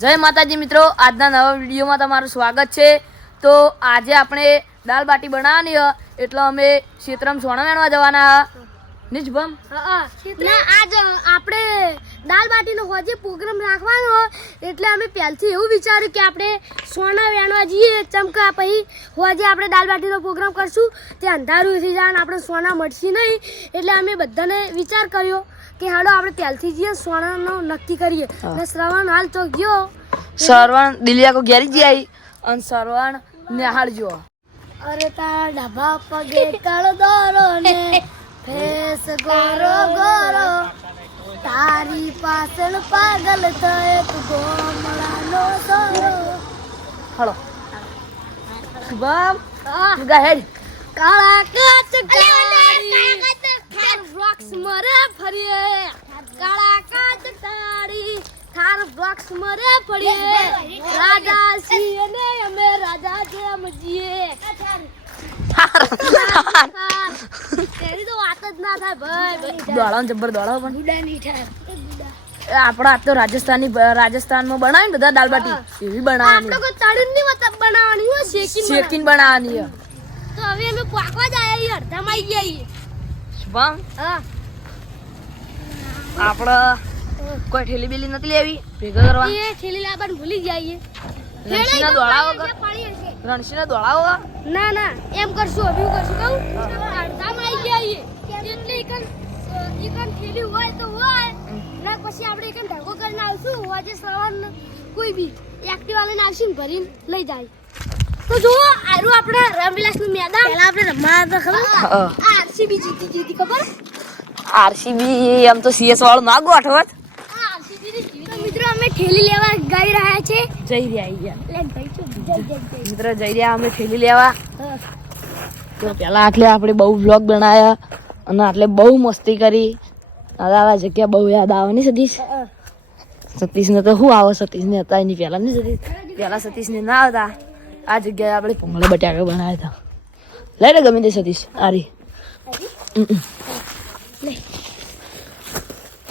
જય માતાજી મિત્રો, આજના નવા વિડીયોમાં તમારું સ્વાગત છે। તો આજે આપણે દાળ બાટી બનાવવાની છે, એટલે અમે ક્ષેત્રમાં સોના વેણવા જવાના નિજબમ ના આજ આપણે દાળ બાટીનો હોજે પ્રોગ્રામ રાખવાનો, એટલે અમે પહેલથી એવું વિચાર્યું કે આપણે સોના વેણવા જઈએ, ચમકા પછી હોજે આપણે દાળ બાટીનો પ્રોગ્રામ કરશું, તે અંધારું થઈ જાય અને આપણે સોના મળશે નહીં, એટલે અમે બધાને વિચાર કર્યો કે હાલો આપણે પહેલથી જઈએ સોનાનો નક્કી કરીએ। અને શ્રવણ હાલ તો ગયો, સરવણ દિલિયા કો ઘેરી જી આવી અને સરવણ નિહાળ જો અરે તારા ડાભા પગે કાળો દોરો ને ફેસ ગોરો ગોરો, તારી પાછળ પાગલ થયે તું ગોમડાનો સોરો। હળો શુભમ ગા હેડ કાળા કાચ કાળી વૃક્ષ મરે ફરીએ, કાળા કાચ કાળી થાર વૃક્ષ મરે ફરીએ, રાજા છીએ ને અમે રાજા જેમ જીએ। તેરી તો વાત જ ના થાય ભાઈ, દોડાવ જબર દોડાવ પણ બુડા ની થાય। આપણા આ તો રાજસ્થાનમાં બનાવે ને બધા દાળ બાટી એવી બનાવવાની, આપણે કોઈ તળીને ની મતલબ બનાવવાની હોય, શેકીને બનાવવાની છે। તો હવે અમે પાકવા જ આયા, અડધામાં આવી ગયા। શુભમ હા આપણે કોઈ ઠેલી બેલી નથી લેવી ભેગા કરવા, એ થેલી લાવવાનું ભૂલી જઈએ। રણસીના દોડાવ વગર રણસીના દોડાવ વગર ના ના એમ કરશું, અભી કરશું કહું અડધામાં આવી ગયા, એટલે એકન થેલી હોય તો હોય ના, પછી આપણે એકન ઢગો કરીને આવશું, આજે સવારને કોઈ બી એક્ટિવા લઈને આવશું ને ભરીને લઈ જાય। તો જો આરું આપણે રામવિલાસનું મેદાન પહેલા આપણે રમવા હતા ખબર, આરસીબી જીતી ખબર, આરસીબી એમ તો સીએસ વાળું ના ગોઠવત। તો મિત્રો અમે ઠેલી લેવા ગઈ રહ્યા છે, જઈ રહ્યા લે ગઈ છું જય મિત્ર જઈ રહ્યા અમે ઠેલી લેવા। તો પેલા આટલે આપણે બહુ વ્લોગ બનાવ્યા અને આટલે બહુ મસ્તી કરી, આ જગ્યા બહુ યાદ આવે ને સતીશને તો શું આવે, સતીશને હતા એની પહેલા ને પહેલા સતીશને ના હતા, આ જગ્યાએ આપણે પોંગળા બટાકા બનાવ્યા હતા। લઈ લે ગમે તે સતીશ આરી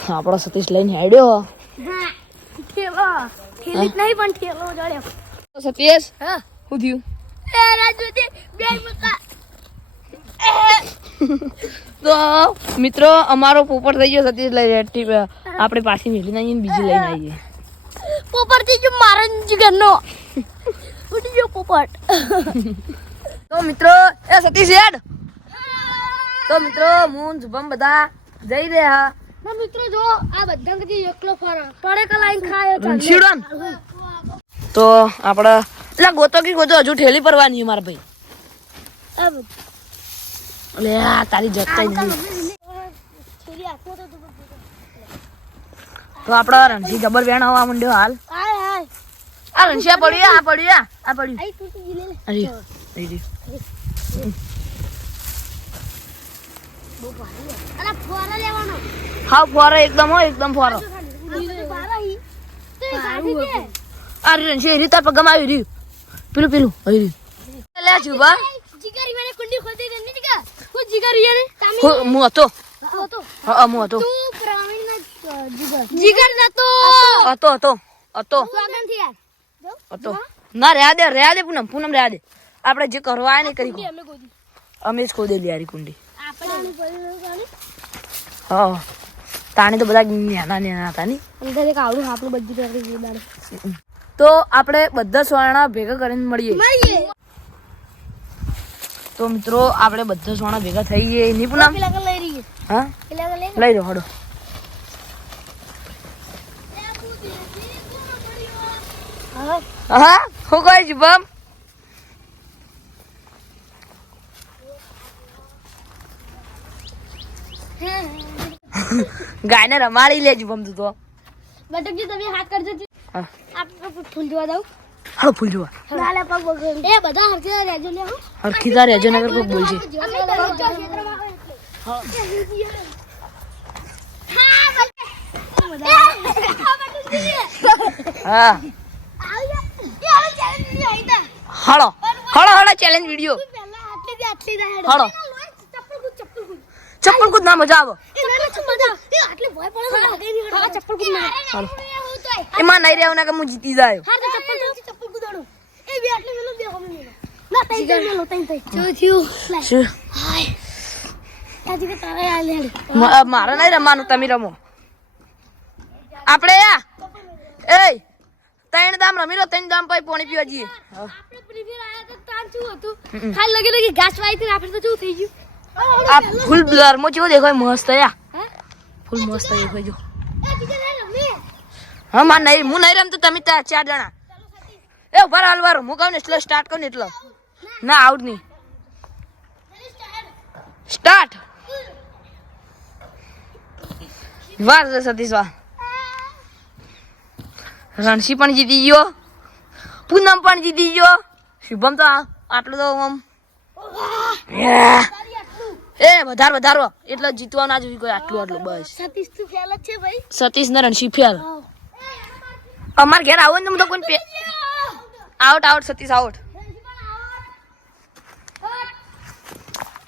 આપણો સતીશ લઈને હેડ્યો। હા ઠેલો ઠેલી નહીં પણ ઠેલો જોડ્યો। સતીશ હા શું થયું? એ રાજુજી બે મકા તો મિત્રો અમારો પોપટ થઈ ગયો, સતીશ લઈ આપણે પાછી મેલી આવીએ ને બીજી લઈને આવીએ। પોપટ થી જો મારો જીગરનો ઉડી ગયો પોપટ। તો મિત્રો એ સતીશ હેડ, તો મિત્રો હું શુભમ બધા જઈ રહ્યા। ના મિત્રો જો આ બધા કદી એકલો ફરે પડે કલાઈ ખાય રણછીડો ને? તો આપણે એટલે ગોતો કે ગોતો હજુ ઠેલી પરવાની મારા ભાઈ, એટલે આ તારી જતા તો આપડે રણસી જબર વેણ હવા માંડ્યો હાલ। આ રણસી આ પડ્યું, આ પડ્યું, આ પડ્યું, અરે અરે ફોરા લેવાનો, હા ફોરો એકદમ હો, એકદમ ફોરો। આ રણસી રીત પગમાં આવી રહ્યું, પેલું પેલું આવી રહ્યું લે શુભા જીગરી મને કુંડી ખોદી દે ની જીગા હું જીગરી યાર તમે હું હતો હતો હા હું હતો તું પ્રવીણ ના જીગર નતો હતો હતો હતો સ્વાગત થી યાર હતો ના રહ્યા દે પૂનમ રહ્યા દે, આપણે જે કરવા આય ને કરી અમે ગોદી અમે જ ખોદેલી યારી કુંડી આપણે પડી હા તાણી તો બધા નાના હતા ની અંદર એક આવડું આપણું બધી કરી દીધું। તો આપણે બધા સોના ભેગા કરીને મળીએ। તો મિત્રો આપણે બધા સોના ભેગા થઈ ગઈએ ની પૂનમ, પેલા કે લઈ રહી હા પેલા કે લઈ લઈ લો હડો। હા હું કહે શુભમ? ગાયને રમાડી લે શુભમ તું તો। બટકજી તમે હાથ કરજો, હા આપણે ફૂલ જોવા દઉં, હાલો ફૂલ જોવા નાલે પગ બગડ એ બધા હરખી રહેજો લે હો, હરખીતા રહેજો નગર કોક બોલશે। હા હળો હળો હળો ચેલેન્જ વિડિયો હળો ચપ્પલ કૂદ ના મજા આવે। ચપ્પલ કૂદ ના એમાં નહીં રહેવું ના કે હું જીતી જાય હાર તો ચપ્પલ કુદાડો એ બે આટલે મેલો બે હમે મેલો ના તઈ મેલો તઈ શું થયું શું હાય તાજી કે તારે આ લેડ મારે નહીં રમવાનું તમે રમો આપણે એ ત્રણ દામ રમી લો ત્રણ દામ પછી પાણી પીવા જઈએ આપણે પ્રીમિયર આયા તો તાન શું હતું ખાલી લગે લગે ઘાસ વાઈ હતી આપણે તો શું થઈ ગયું આ ફૂલ બ્લર માં કેવો દેખાય મસ્ત યા હે ફૂલ મસ્ત દેખાય જો એ જીગર લે રમી હા માં નહીં હું નહીં રમતો તમે ચાર જણા એ ઉભા હાલ વારો હું કહું ને એટલે સ્ટાર્ટ કરું ને એટલે ના આઉટ નહીં સ્ટાર્ટ વાર છે સતીશ વાર રણસી પણ જીતી ગયો પૂનમ પણ જીતી ગયો શુભમ તો આટલો તો આમ એ વધારો એટલે જીતવા ના જોઈ કોઈ આટલું બસ સતીશ તું ફેલ જ છે ભાઈ સતીશ ને રણસી ફેલ અમાર ઘેર આવો ને તો કોઈ આઉટ સતીશ આઉટ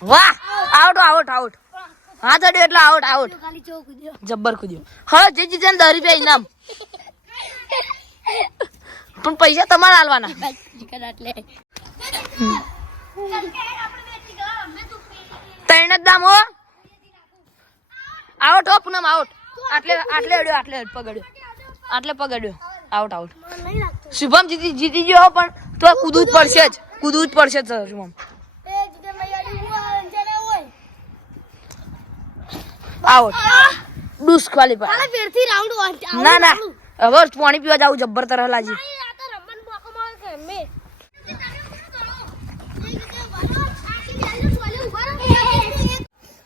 વાહ આઉટ હા તો એટલે આઉટ ખાલી ચોક કૂદ્યો જબ્બર કૂદ્યો હા જે જીતે ને 10 રૂપિયા ઇનામ પણ પૈસા તમારે આલવાના જીગર આટલે ત્રણ જ દામ હો આઉટ હો પૂનમ આઉટ આટલે પગડ્યો આઉટ નહીં લાગતો શુભમ જીતી ગયો પણ તો કૂદવું જ પડશે શુભમ એ જીગર મૈયાડી હું અંજરે હોય આઉટ ડિસ્ક્વોલિફાય કાલે ફેરથી રાઉન્ડ ના હવે પાણી પીવા જાવ જબ્બર તરહ લાજી આ તો રમવાનું મોકો મળે કે મે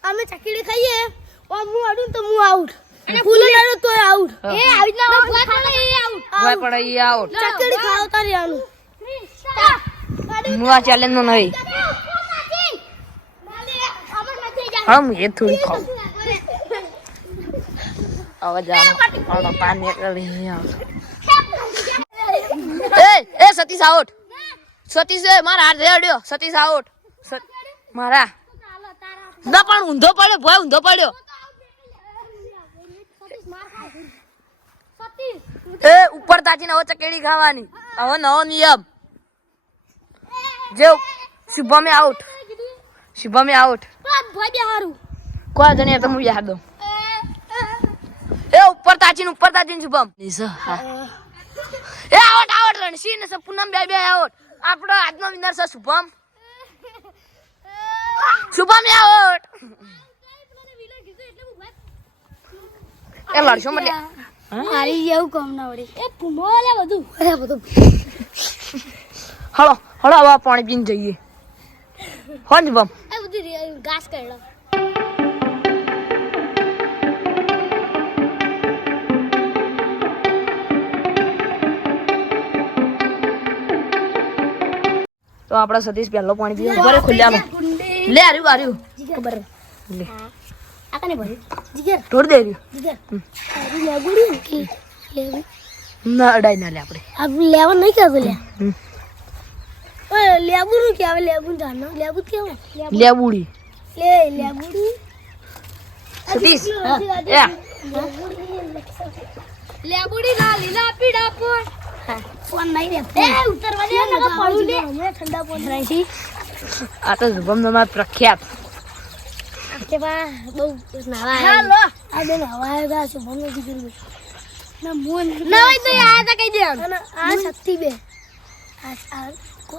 અમે ચકડી ખાઈએ ઓમ હું આડું તો હું આઉટ અને ફૂલ આડું તો આઉટ એ આવી ના આઉટ ભાઈ પણ ઈ આઉટ ચકડી ખાવ તારી આનું હું આ ચેલેન્જ નો નહીં હમ એ થોડી ખાવ હવે જા પાણી કરી એ સતીશ આઉટ સતીશ મારા હાથ રેડ્યો સતીશ આઉટ મારા ના પણ ઊંધો પડ્યો ભાઈ ઊંધો પડ્યો એ ઉપર તાચીને હવે ચકેડી ખાવાની હવે નવો નિયમ જે શુભમે આઉટ કોઈ જણી તો હું યાદ દઉં એ ઉપર તાચીને શુભમ એ આઉટ રણસી ને પૂનમ બે આઉટ આપણો આજનો વિનર છે શુભમ આઉટ એ લડશો મત હારી જેવું કામ ના વળી એ પૂમો લે બધું હળો હવે પાણી પીને જઈએ હો શુભમ એ બધું ઘાસ કરડો તો આપડા સતીશ પહેલો પાણી પીવા બરે ખુલ્લામાં લે આર્યું ખબર લે આ કને ભરી જીગર તોડ દે રહ્યું જીગર લેબુડી કે લેવું ના અડાઈ ના લે આપણે આ લેવા નહીં કે લે ઓય લેબુ નું કે આવે લેબુ જાનો લેબુ કેવો લેબુડી લેબુડી સતીશ લેબુડી ના લીલા પીડા પર ફોન નહીં રે એ ઉતરવા દે ને પડું દે હમણે ઠંડા પોન રહી આ તો શુભમ તમાર પ્રખ્યાત કે બા બહુ નાવા હાલો આ બે નાવા ગયા છે મને દીકરી ના મોન ના હોય તો આયા તા કહી દે આ શક્તિ બે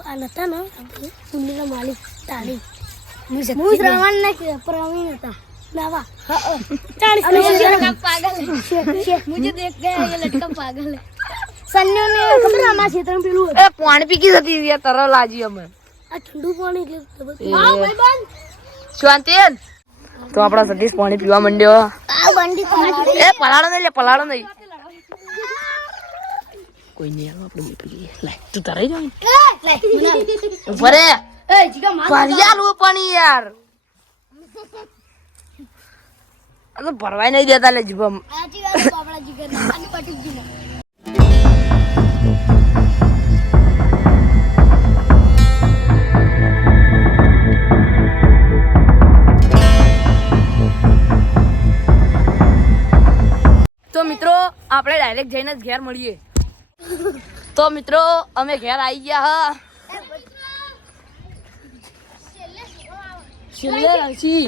આ નતા ને પુલીના માલિક તાળી હું શ્રવણ ને કે પ્રવીણ હતા નાવા 40 पागल मुझे देख गया ये लड़का पागल है सन्नो ने खबर हमारे क्षेत्र में पेलू એ પાણી પીકી જતી યાર તરલ લાજી અમે આ ઠંડુ પાણી એટલે વાવ ભાઈબંધ શાંતિન તો આપડા સતીશ પાણી પીવા માંડ્યો આ બંડી પાડી એ પલાળો નહીં કોઈ નહીં આવે આપણે પીએ લે તું તરાઈ જાવ ભરે એ જીગા માર ભરિયાલું પાણી યાર આ તો ભરવાય નહીં દેતા લે જીભમ આ જીગા આપડા જીગર આની પટી જીગા તો મિત્રો આપણે ડાયરેક્ટ જઈને જ ઘેર મળીએ. તો મિત્રો અમે ઘેર આવી ગયા હા. છેલ્લે રસી